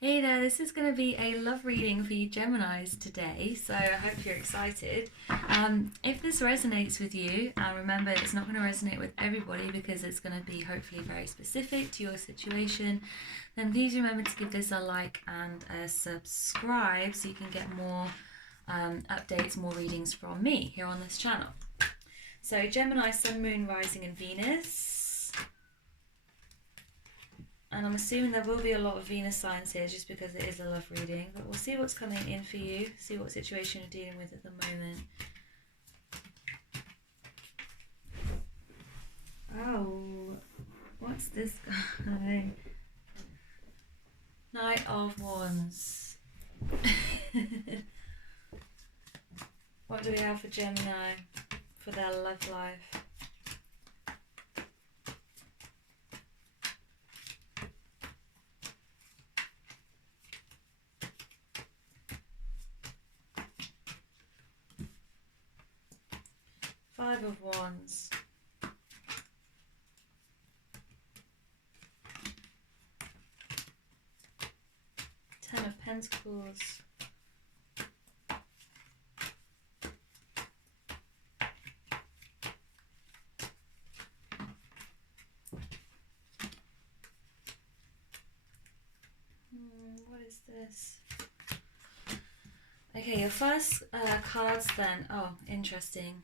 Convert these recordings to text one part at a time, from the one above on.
Hey there, this is going to be a love reading for you Geminis today, so I hope you're excited. If this resonates with you, remember it's not going to resonate with everybody because it's going to be hopefully very specific to your situation, then please remember to give this a like and a subscribe so you can get more updates, more readings from me here on this channel. So Gemini, Sun, Moon, Rising and Venus. And I'm assuming there will be a lot of Venus signs here just because it is a love reading. But we'll see what's coming in for you, see what situation you're dealing with at the moment. Oh, what's this guy? Knight of Wands. What do we have for Gemini for their love life? Five of Wands. Ten of Pentacles. What is this? Okay, your first cards then. Oh, interesting.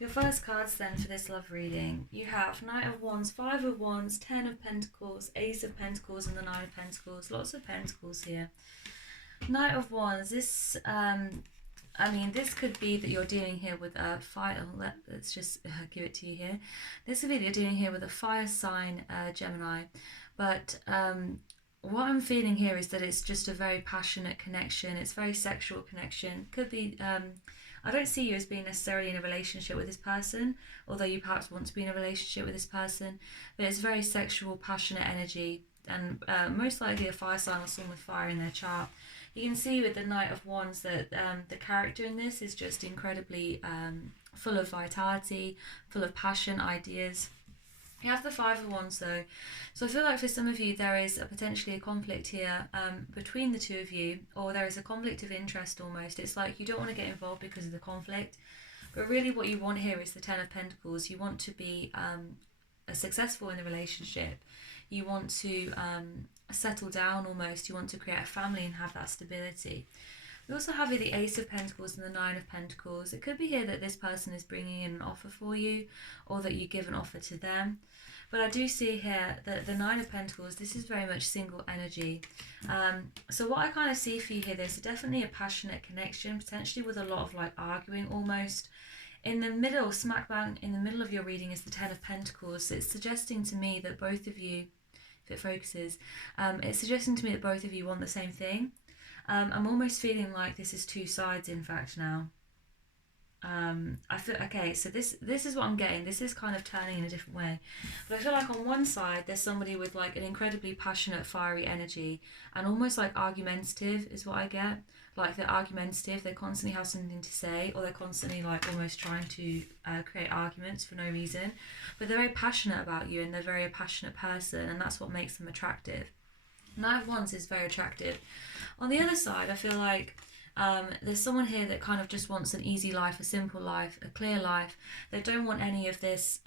Your first cards then for this love reading, you have Knight of Wands, Five of Wands, Ten of Pentacles, Ace of Pentacles and the Nine of Pentacles. Lots of Pentacles here. Knight of Wands, this, this could be that you're dealing here with a fire. Let's just give it to you here. This could be that you're dealing here with a fire sign, Gemini. But what I'm feeling here is that it's just a very passionate connection. It's a very sexual connection. Could be... I don't see you as being necessarily in a relationship with this person, although you perhaps want to be in a relationship with this person, but it's very sexual, passionate energy, and most likely a fire sign or someone with fire in their chart. You can see with the Knight of Wands that the character in this is just incredibly full of vitality, full of passion, ideas. You have the Five of Wands though, so I feel like for some of you there is potentially a conflict here between the two of you, or there is a conflict of interest almost. It's like you don't want to get involved because of the conflict, but really what you want here is the Ten of Pentacles. You want to be successful in the relationship. You want to settle down almost. You want to create a family and have that stability. We also have here the Ace of Pentacles and the Nine of Pentacles. It could be here that this person is bringing in an offer for you, or that you give an offer to them. But I do see here that the Nine of Pentacles, this is very much single energy. So what I kind of see for you here, there's definitely a passionate connection, potentially with a lot of like arguing almost. In the middle, smack bang in the middle of your reading is the Ten of Pentacles. So it's suggesting to me that both of you, if it focuses, it's suggesting to me that both of you want the same thing. I'm almost feeling like this is two sides in fact now. I feel okay, so this is what I'm getting. This is kind of turning in a different way, but I feel like on one side there's somebody with like an incredibly passionate, fiery energy, and almost like argumentative is what I get. Like they're argumentative, they constantly have something to say, or they're constantly like almost trying to create arguments for no reason, but they're very passionate about you and they're very a passionate person, and that's what makes them attractive. Knight of Wands is very attractive. On the other side, I feel like there's someone here that kind of just wants an easy life, a simple life, a clear life. They don't want any of this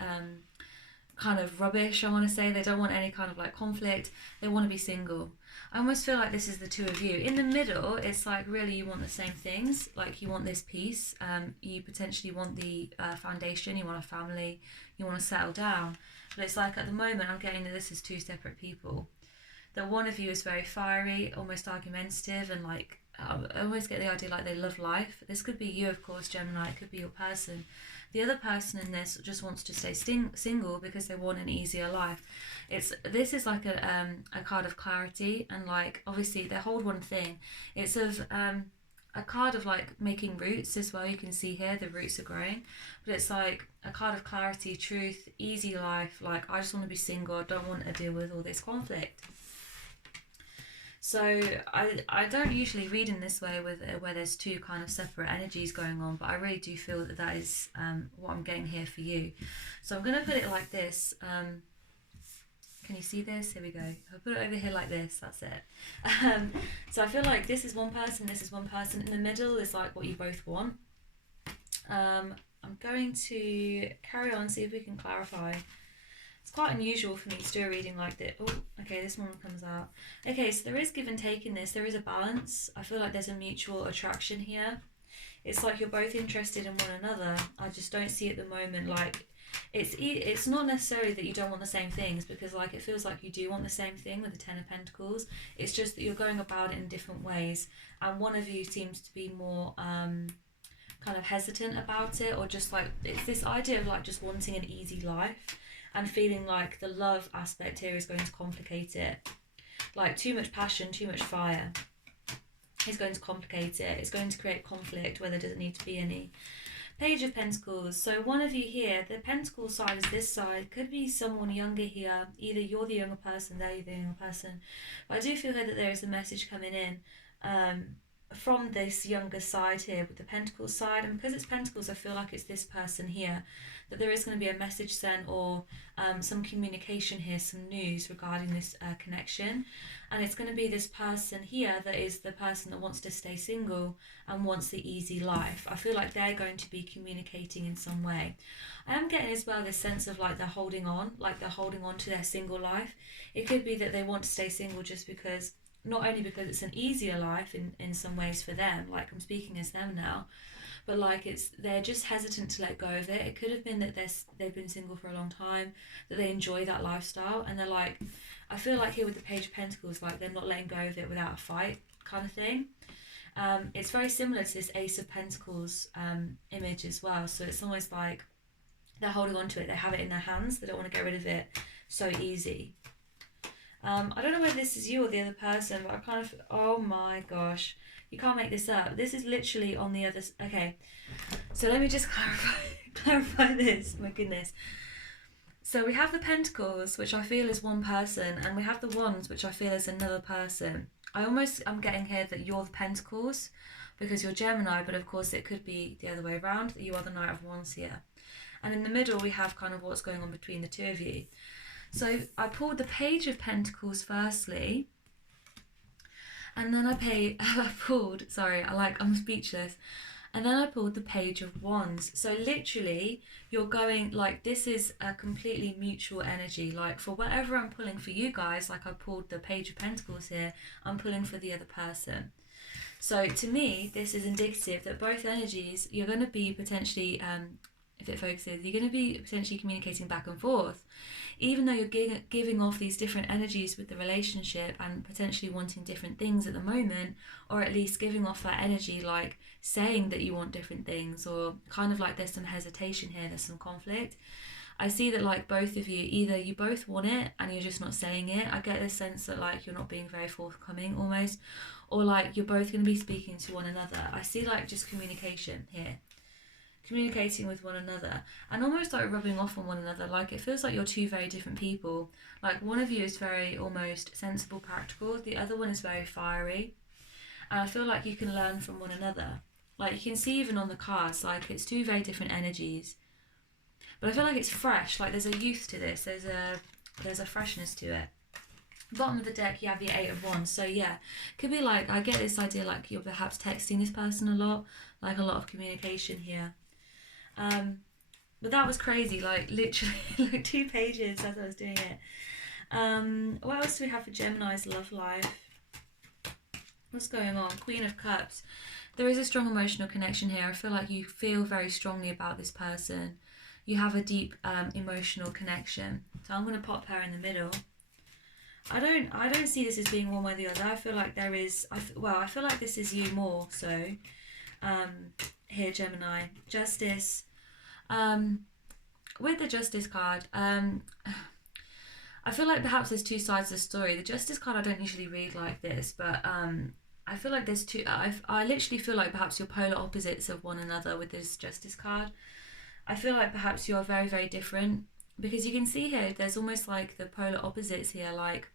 kind of rubbish, I want to say. They don't want any kind of like conflict. They want to be single. I almost feel like this is the two of you. In the middle, it's like really you want the same things. Like you want this peace. You potentially want the foundation. You want a family. You want to settle down. But it's like at the moment, I'm getting that this is two separate people. That one of you is very fiery, almost argumentative, and like I always get the idea like they love life. This could be you, of course, Gemini. It could be your person. The other person in this just wants to stay single because they want an easier life. This is like a card of clarity, and like obviously they hold one thing. It's of a card of like making roots as well. You can see here the roots are growing, but it's like a card of clarity, truth, easy life. Like I just want to be single. I don't want to deal with all this conflict. So I don't usually read in this way with where there's two kind of separate energies going on, but I really do feel that that is what I'm getting here for you. So I'm going to put it like this. Can you see this? Here we go. I'll put it over here like this. That's it. So I feel like this is one person, this is one person. In the middle is like what you both want. I'm going to carry on, see if we can clarify. It's quite unusual for me to do a reading like this. Oh, okay, this one comes out. Okay, so there is give and take in this. There is a balance. I feel like there's a mutual attraction here. It's like you're both interested in one another. I just don't see at the moment like it's not necessarily that you don't want the same things, because like it feels like you do want the same thing with the Ten of Pentacles. It's just that you're going about it in different ways, and one of you seems to be more kind of hesitant about it, or just like it's this idea of like just wanting an easy life and feeling like the love aspect here is going to complicate it. Like too much passion, too much fire is going to complicate it. It's going to create conflict where there doesn't need to be any. Page of Pentacles. So one of you here, the Pentacle side is this side. Could be someone younger here. Either you're the younger person, they're the younger person. But I do feel here that there is a message coming in from this younger side here with the Pentacles side. And because it's Pentacles, I feel like it's this person here. That there is going to be a message sent, or some communication here, some news regarding this connection. And it's going to be this person here that is the person that wants to stay single and wants the easy life. I feel like they're going to be communicating in some way. I am getting as well this sense of like they're holding on to their single life. It could be that they want to stay single just because, not only because it's an easier life in some ways for them, like I'm speaking as them now, but like they're just hesitant to let go of it. It could have been that they've been single for a long time, that they enjoy that lifestyle, and they're like, I feel like here with the Page of Pentacles, like they're not letting go of it without a fight kind of thing. It's very similar to this Ace of Pentacles image as well. So it's almost like they're holding on to it. They have it in their hands. They don't want to get rid of it so easy. I don't know whether this is you or the other person, but I kind of, oh my gosh, you can't make this up. This is literally on the other, okay. So let me just clarify this, my goodness. So we have the Pentacles, which I feel is one person, and we have the Wands, which I feel is another person. I'm getting here that you're the Pentacles because you're Gemini, but of course it could be the other way around, that you are the Knight of Wands here. And in the middle we have kind of what's going on between the two of you. So I pulled the Page of Pentacles firstly, and then I'm speechless. And then I pulled the Page of Wands. So literally, you're going, like, this is a completely mutual energy. Like, for whatever I'm pulling for you guys, like I pulled the Page of Pentacles here, I'm pulling for the other person. So to me, this is indicative that both energies, you're going to be potentially, if it focuses, you're going to be potentially communicating back and forth. Even though you're giving off these different energies with the relationship and potentially wanting different things at the moment, or at least giving off that energy, like saying that you want different things, or kind of like there's some hesitation here, there's some conflict. I see that like both of you, either you both want it and you're just not saying it. I get this sense that like you're not being very forthcoming almost, or like you're both going to be speaking to one another. I see like just communication here. Communicating with one another and almost like rubbing off on one another. Like it feels like you're two very different people. Like one of you is very almost sensible, practical, the other one is very fiery, and I feel like you can learn from one another. Like you can see even on the cards, like it's two very different energies, but I feel like it's fresh. Like there's a youth to this, there's a freshness to it. Bottom of the deck you have the Eight of Wands. So yeah, could be like, I get this idea like you're perhaps texting this person a lot, like a lot of communication here. But that was crazy, like literally like 2 pages as I was doing it. What else do we have for Gemini's love life? What's going on? Queen of Cups. There is a strong emotional connection here. I feel like you feel very strongly about this person. You have a deep emotional connection. So I'm going to pop her in the middle. I don't see this as being one way or the other. I feel like there is, I feel like this is you more so. Here, Gemini. Justice. With the Justice card, I feel like perhaps there's 2 sides of the story. The Justice card I don't usually read like this, but I feel like there's two. I literally feel like perhaps you're polar opposites of one another with this Justice card. I feel like perhaps you're very, very different, because you can see here there's almost like the polar opposites here. Like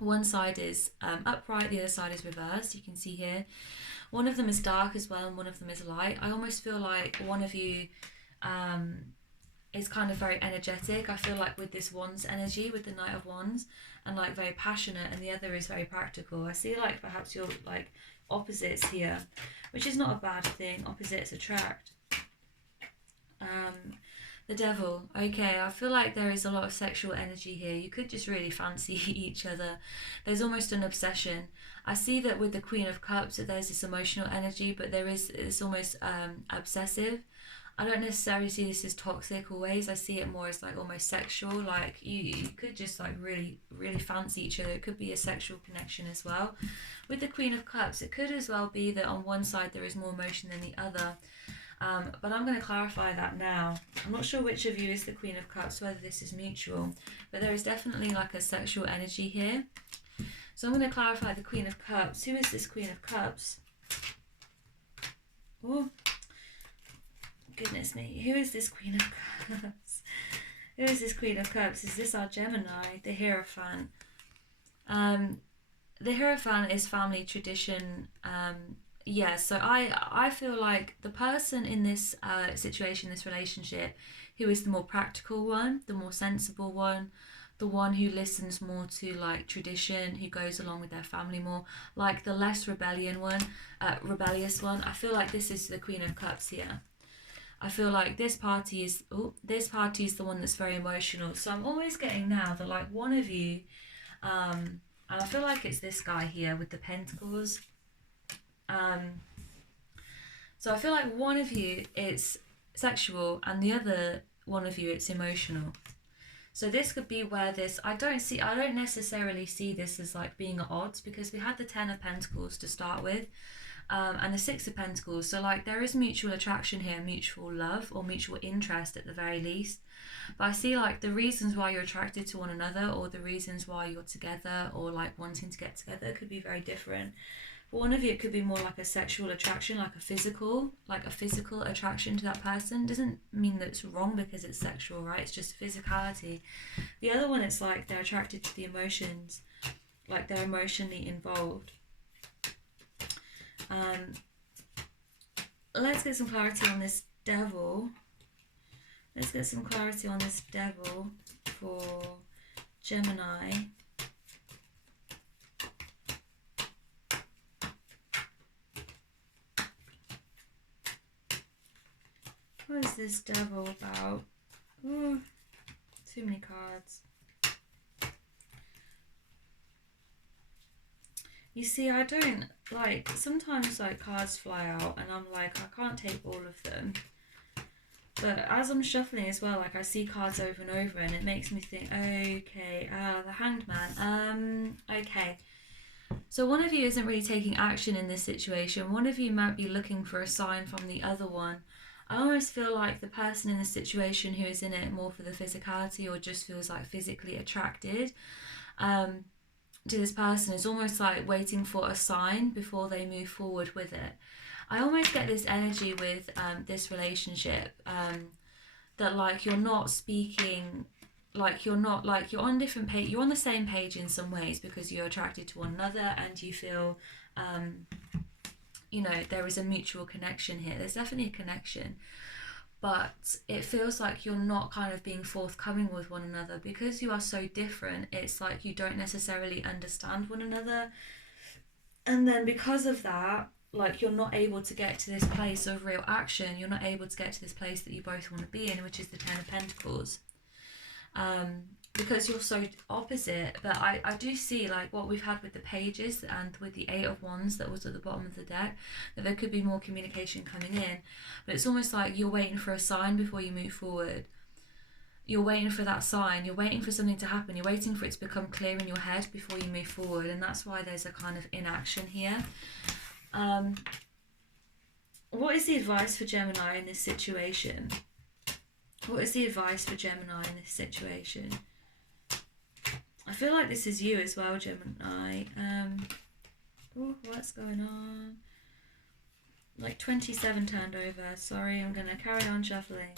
one side is upright, the other side is reversed. You can see here one of them is dark as well and one of them is light. I almost feel like one of you is kind of very energetic. I feel like with this Wands energy, with the Knight of Wands, and like very passionate, and the other is very practical. I see like perhaps you're like opposites here, which is not a bad thing. Opposites attract. The Devil. Okay, I feel like there is a lot of sexual energy here. You could just really fancy each other. There's almost an obsession. I see that with the Queen of Cups that there's this emotional energy, but it's almost obsessive. I don't necessarily see this as toxic always. I see it more as like almost sexual. Like you could just like really fancy each other. It could be a sexual connection as well. With the Queen of Cups, it could as well be that on one side there is more emotion than the other. But I'm going to clarify that now. I'm not sure which of you is the Queen of Cups, whether this is mutual, but there is definitely like a sexual energy here. So I'm going to clarify the Queen of Cups. Who is this Queen of Cups? Oh, goodness me. Who is this Queen of Cups? Who is this Queen of Cups? Is this our Gemini, the Hierophant? The Hierophant is family tradition. Yeah, so I feel like the person in this situation, this relationship, who is the more practical one, the more sensible one, the one who listens more to like tradition, who goes along with their family more, like the less rebellious one. I feel like this is the Queen of Cups here. I feel like this party is the one that's very emotional. So I'm always getting now that like one of you, and I feel like it's this guy here with the Pentacles. So I feel like one of you it's sexual and the other one of you it's emotional. So this could be where this, I don't necessarily see this as like being at odds, because we had the Ten of Pentacles to start with, and the Six of Pentacles. So like there is mutual attraction here, mutual love or mutual interest at the very least. But I see like the reasons why you're attracted to one another, or the reasons why you're together, or like wanting to get together, could be very different. For one of you, it could be more like a sexual attraction, like a physical attraction to that person. Doesn't mean that it's wrong because it's sexual, right? It's just physicality. The other one, it's like they're attracted to the emotions, like they're emotionally involved. Let's get some clarity on this Devil. Let's get some clarity on this Devil for Gemini. What is this Devil about? Ooh, too many cards. You see, I don't like, sometimes like cards fly out and I'm like, I can't take all of them. But as I'm shuffling as well, like I see cards over and over and it makes me think, okay, the Hanged Man. Okay. So one of you isn't really taking action in this situation. One of you might be looking for a sign from the other one. I almost feel like the person in this situation who is in it more for the physicality or just feels like physically attracted to this person is almost like waiting for a sign before they move forward with it. I almost get this energy with this relationship that like you're not speaking, like you're not, like you're on different page, you're on the same page in some ways because you're attracted to one another and you feel you know, there is a mutual connection here. There's definitely a connection, but it feels like you're not kind of being forthcoming with one another because you are so different. It's like you don't necessarily understand one another, and then because of that, like you're not able to get to this place of real action. You're not able to get to this place that you both want to be in, which is the Ten of Pentacles. Because you're so opposite. But I do see like what we've had with the Pages and with the Eight of Wands that was at the bottom of the deck, that there could be more communication coming in, but it's almost like you're waiting for a sign before you move forward. You're waiting for that sign, you're waiting for something to happen, you're waiting for it to become clear in your head before you move forward, and that's why there's a kind of inaction here. What is the advice for Gemini in this situation? What is the advice for Gemini in this situation? I feel like this is you as well, Gemini. Oh, what's going on? Like 27 turned over. Sorry, I'm going to carry on shuffling.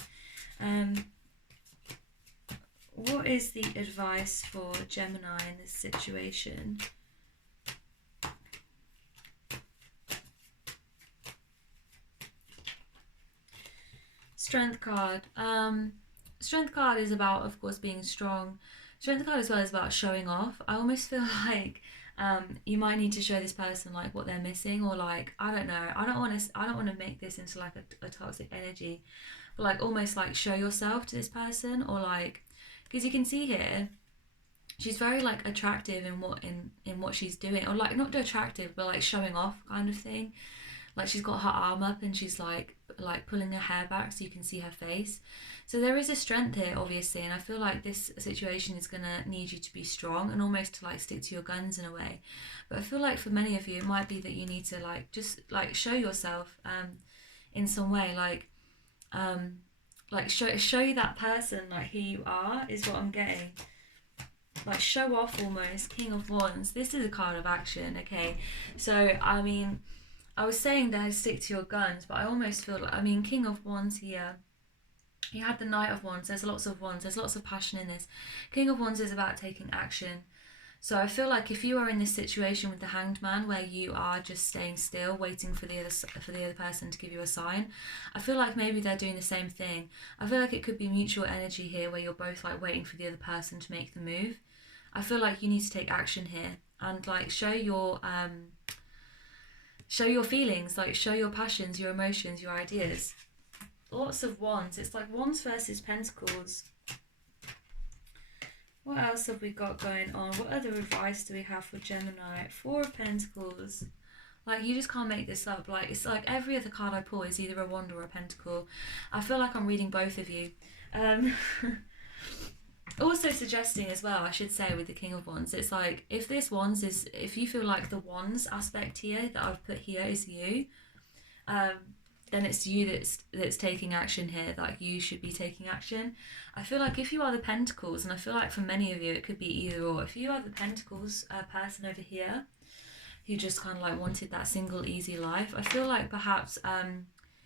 What is the advice for Gemini in this situation? Strength card. Strength card is about, of course, being strong. Strength card as well is about showing off. I almost feel like you might need to show this person like what they're missing, or like, I don't know. I don't want to make this into like a toxic energy, but like almost like show yourself to this person, or like, because you can see here she's very like attractive in what she's doing, or like not attractive but like showing off kind of thing. Like she's got her arm up and she's like pulling her hair back so you can see her face. So there is a strength here, obviously, and I feel like this situation is gonna need you to be strong and almost to like stick to your guns in a way. But I feel like for many of you it might be that you need to like just like show yourself in some way, like show that person like who you are is what I'm getting. Like show off almost. King of Wands. This is a card of action, okay? So I mean, I was saying there, stick to your guns, but I almost feel like, I mean, King of Wands here, you had the Knight of Wands, there's lots of wands, there's lots of passion in this. King of Wands is about taking action. So I feel like if you are in this situation with the Hanged Man where you are just staying still, waiting for the other person to give you a sign, I feel like maybe they're doing the same thing. I feel like it could be mutual energy here where you're both like waiting for the other person to make the move. I feel like you need to take action here and like show your feelings, like show your passions, your emotions, your ideas. Lots of wands. It's like wands versus pentacles. What else have we got going on? What other advice do we have for Gemini? Four of Pentacles. Like, you just can't make this up. Like, it's like every other card I pull is either a wand or a pentacle. I feel like I'm reading both of you. Also suggesting as well, I should say, with the King of Wands, it's like, if this wands is, if you feel like the wands aspect here that I've put here is you, then it's you that's taking action here. Like, you should be taking action. I feel like if you are the Pentacles, and I feel like for many of you it could be either or, if you are the Pentacles person over here who just kind of like wanted that single easy life, I feel like perhaps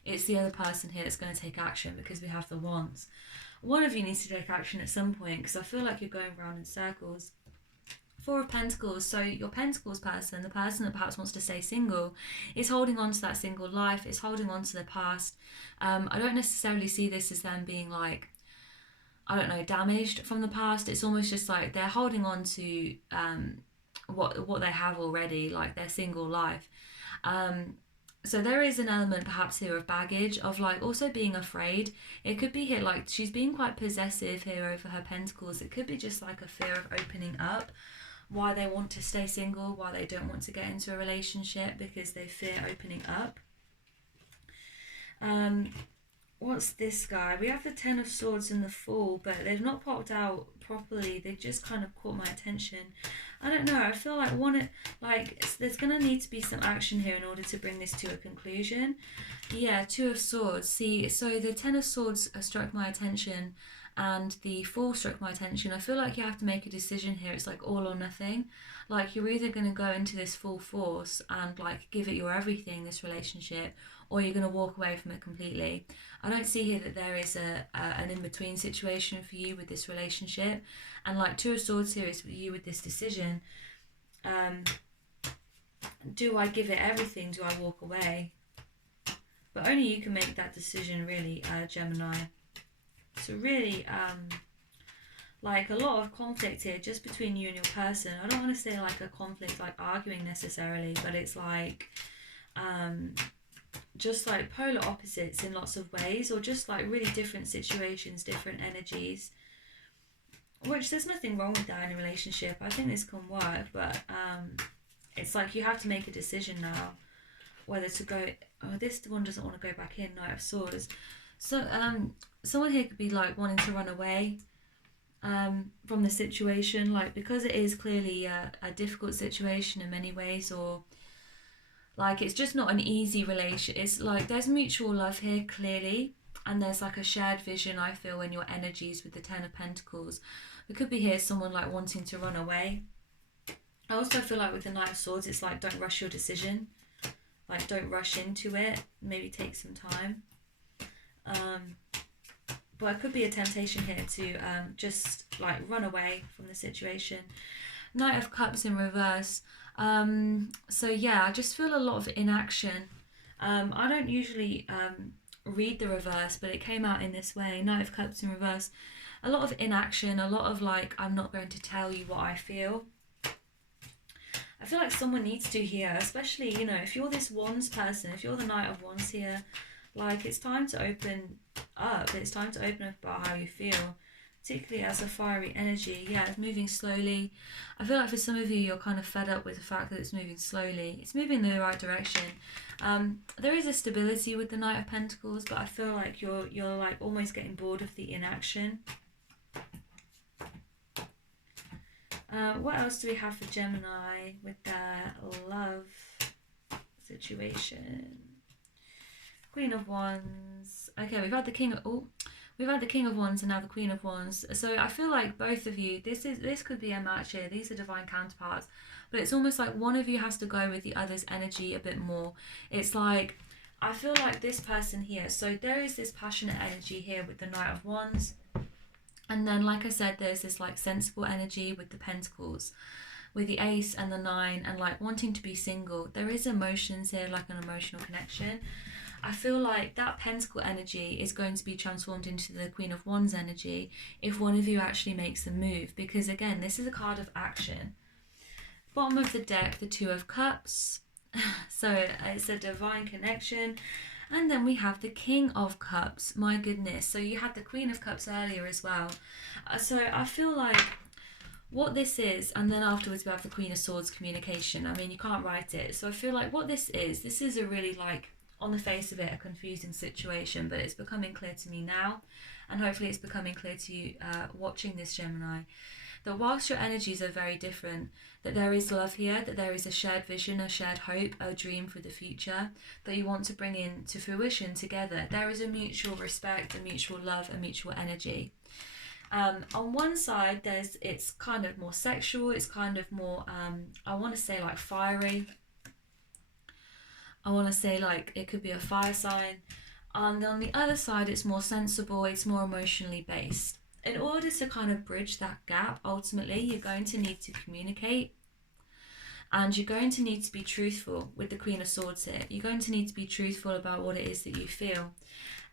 it's the other person here that's going to take action, because we have the Wands. One of you needs to take action at some point, because I feel like you're going around in circles. Four of Pentacles, so your Pentacles person, the person that perhaps wants to stay single, is holding on to that single life, is holding on to the past. I don't necessarily see this as them being like, I don't know, damaged from the past. It's almost just like they're holding on to what they have already, like their single life. So there is an element perhaps here of baggage, of like also being afraid. It could be here like she's being quite possessive here over her pentacles. It could be just like a fear of opening up, why they want to stay single, why they don't want to get into a relationship, because they fear opening up. What's this guy? We have the Ten of Swords and the Fool, but they've not popped out properly. They've just kind of caught my attention. I don't know. I feel like there's gonna need to be some action here in order to bring this to a conclusion. Yeah, Two of Swords. See, so the Ten of Swords struck my attention, and the Fool struck my attention. I feel like you have to make a decision here. It's like all or nothing. Like, you're either gonna go into this full force and like give it your everything, this relationship, or you're going to walk away from it completely. I don't see here that there is an in-between situation for you with this relationship. And like Two of Swords here is for you with this decision. Do I give it everything? Do I walk away? But only you can make that decision, really, Gemini. So really, like a lot of conflict here just between you and your person. I don't want to say like a conflict like arguing necessarily, but it's like just like polar opposites in lots of ways, or just like really different situations, different energies, which there's nothing wrong with that in a relationship. I think this can work, but it's like you have to make a decision now whether to go. Oh, this one doesn't want to go back in. Knight of Swords. So someone here could be like wanting to run away from the situation, like because it is clearly a difficult situation in many ways, or like it's just not an easy relation. It's like there's mutual love here clearly, and there's like a shared vision, I feel, in your energies with the Ten of Pentacles. It could be here someone like wanting to run away. I also feel like with the Knight of Swords, it's like don't rush your decision, like don't rush into it, maybe take some time. But it could be a temptation here to just like run away from the situation. Knight of Cups in reverse. So yeah, I just feel a lot of inaction. I don't usually read the reverse, but it came out in this way. Knight of Cups in reverse. A lot of inaction, a lot of like, I'm not going to tell you what I feel. I feel like someone needs to here, especially, you know, if you're this Wands person, if you're the Knight of Wands here, like, it's time to open up. It's time to open up about how you feel, particularly as a fiery energy. Yeah, it's moving slowly. I feel like for some of you, you're kind of fed up with the fact that it's moving slowly. It's moving in the right direction. There is a stability with the Knight of Pentacles, but I feel like you're like almost getting bored of the inaction. What else do we have for Gemini with their love situation? Queen of Wands. Okay, we've had the King of Wands and now the Queen of Wands. So I feel like both of you, this could be a match here. These are divine counterparts, but it's almost like one of you has to go with the other's energy a bit more. It's like, I feel like this person here. So there is this passionate energy here with the Knight of Wands. And then, like I said, there's this like sensible energy with the Pentacles, with the Ace and the 9, and like wanting to be single. There is emotions here, like an emotional connection. I feel like that Pentacle energy is going to be transformed into the Queen of Wands energy if one of you actually makes the move. Because again, this is a card of action. Bottom of the deck, the Two of Cups. So it's a divine connection. And then we have the King of Cups. My goodness. So you had the Queen of Cups earlier as well. So I feel like what this is, and then afterwards we have the Queen of Swords, communication. I mean, you can't write it. So I feel like what this is a really, like, on the face of it, a confusing situation, but it's becoming clear to me now. And hopefully it's becoming clear to you watching this, Gemini, that whilst your energies are very different, that there is love here, that there is a shared vision, a shared hope, a dream for the future that you want to bring in to fruition together. There is a mutual respect, a mutual love, a mutual energy. On one side, it's kind of more sexual, it's kind of more, I want to say like fiery. I want to say like it could be a fire sign. And on the other side, it's more sensible, it's more emotionally based. In order to kind of bridge that gap, ultimately, you're going to need to communicate, and you're going to need to be truthful with the Queen of Swords here. You're going to need to be truthful about what it is that you feel.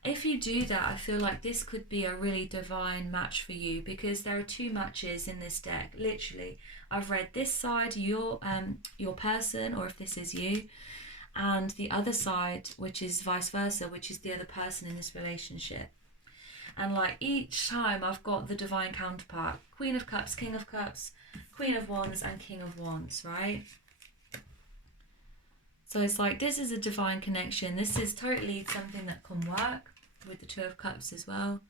If you do that, I feel like this could be a really divine match for you, because there are two matches in this deck. Literally, I've read this side, your person, or if this is you, and the other side, which is vice versa, which is the other person in this relationship. And like each time I've got the divine counterpart, Queen of Cups, King of Cups, Queen of Wands and King of Wands, right? So it's like, this is a divine connection. This is totally something that can work with the Two of Cups as well.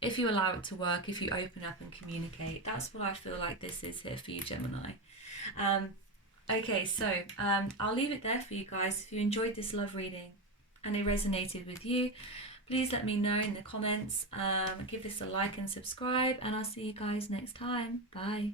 If you allow it to work, if you open up and communicate. That's what I feel like this is here for you, Gemini. Okay, so I'll leave it there for you guys. If you enjoyed this love reading and it resonated with you, please let me know in the comments. Give this a like and subscribe, and I'll see you guys next time. Bye.